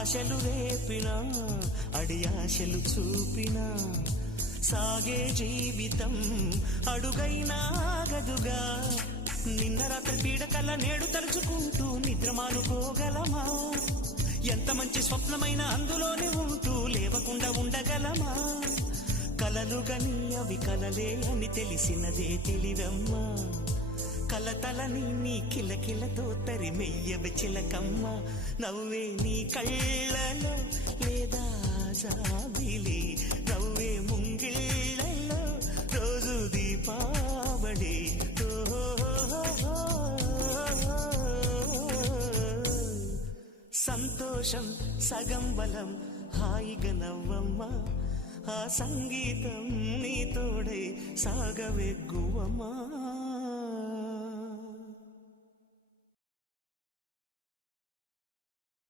ఆశలు రేపినా అడియాశలు చూపినా సాగే జీవితం అడుగైనా ఆగదుగా. నిన్న రాత్రి పీడకల నేడు తలుచుకుంటూ నిద్రమానుకోగలమా? ఎంత మంచి స్వప్నమైన అందులోనే ఉంటూ లేవకుండా ఉండగలమా? కలలుగని అవి కలలే అని తెలిసినదే తెలివమ్మా. కలతలని నీ కిలకిలతో తరిమెయ్యవి చిలకమ్మ. నవ్వే నీ కళ్ళలో లేదా జాబిలి, నవ్వే ముంగిళ్ళలో రోజు దీపావళి. సంతోషం సగం బలం, హాయిగా నవ్వమ్మా. ఆ సంగీతం నీ తోడై సాగవెగ్గువమ్మా.